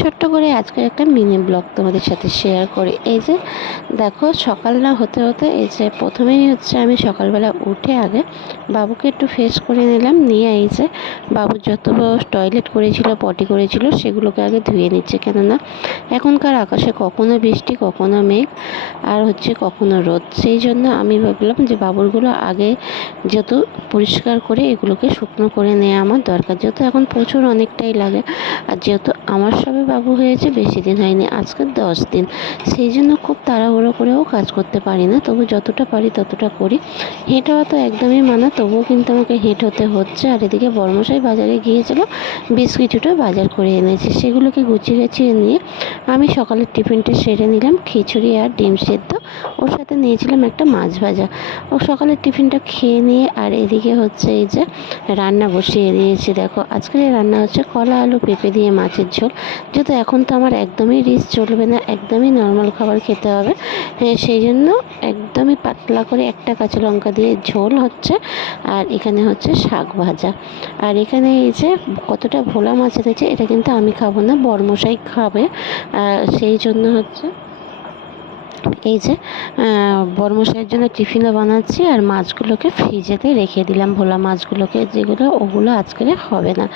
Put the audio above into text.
ছোট্ট করে আজকের একটা মিনি ব্লগ তোমাদের সাথে শেয়ার করি। এই যে দেখো, সকাল না হতে হতে এই যে প্রথমেই হচ্ছে আমি সকালবেলা উঠে আগে বাবুকে একটু ফ্রেশ করে নিলাম, নিয়ে এই যে বাবু যত টয়লেট করেছিল, পটি করেছিল, সেগুলোকে আগে ধুয়ে নিচ্ছে। কেননা এখনকার আকাশে কখনো বৃষ্টি, কখনো মেঘ, আর হচ্ছে কখনো রোদ। সেই জন্য আমি ভাবলাম যে বাবুরগুলো আগে যেহেতু পরিষ্কার করে এগুলোকে শুকনো করে নেওয়া আমার দরকার, যেহেতু এখন প্রচুর অনেকটাই লাগে। আর যেহেতু আমার সবে বাবু হয়েছে, বেশি দিন হয়নি, আজকে 10 দিন, সেই জন্য খুব তাড়াহুড়ো করেও কাজ করতে পারি না, তবু যতটা পারি ততটা করি। হেঁট হওয়া তো একদমই মানা, তবুও কিন্তু আমাকে হেঁট হতে হচ্ছে। আর এদিকে বর্মশাই বাজারে গিয়েছিল, বেশ কিছুটা বাজার করে এনেছে, সেগুলোকে গুছিয়ে গেছিয়ে নিয়ে আমি সকালের টিফিনটা সেরে নিলাম, খিচুড়ি আর ডিম সেদ্ধ, ওর সাথে নিয়েছিলাম একটা মাছ ভাজা। ও সকালের টিফিনটা খেয়ে নিয়ে আর এদিকে হচ্ছে এই যে রান্না বসিয়ে দিয়েছি। দেখো, আজকের রান্না হচ্ছে কলা আলু পেঁপে দিয়ে মাছের ঝোল। যেহেতু এখন তো আমার একদমই রিচ চলবে না, একদমই নর্মাল খাবার খেতে হবে, হ্যাঁ, সেই জন্য একদমই পাতলা করে একটা কাঁচা লঙ্কা দিয়ে ঝোল হচ্ছে। আর এখানে হচ্ছে শাক ভাজা। আর এখানে এই যে কতটা ভোলা মাছ এনেছে, এটা কিন্তু আমি খাবো না, বরমশাই খাবে, সেই জন্য হচ্ছে এই যে বরমশাইয়ের জন্য টিফিনও বানাচ্ছি। আর মাছগুলোকে ফ্রিজেতে রেখে দিলাম, ভোলা মাছগুলোকে, যেগুলো ওগুলো আজকে হবে না।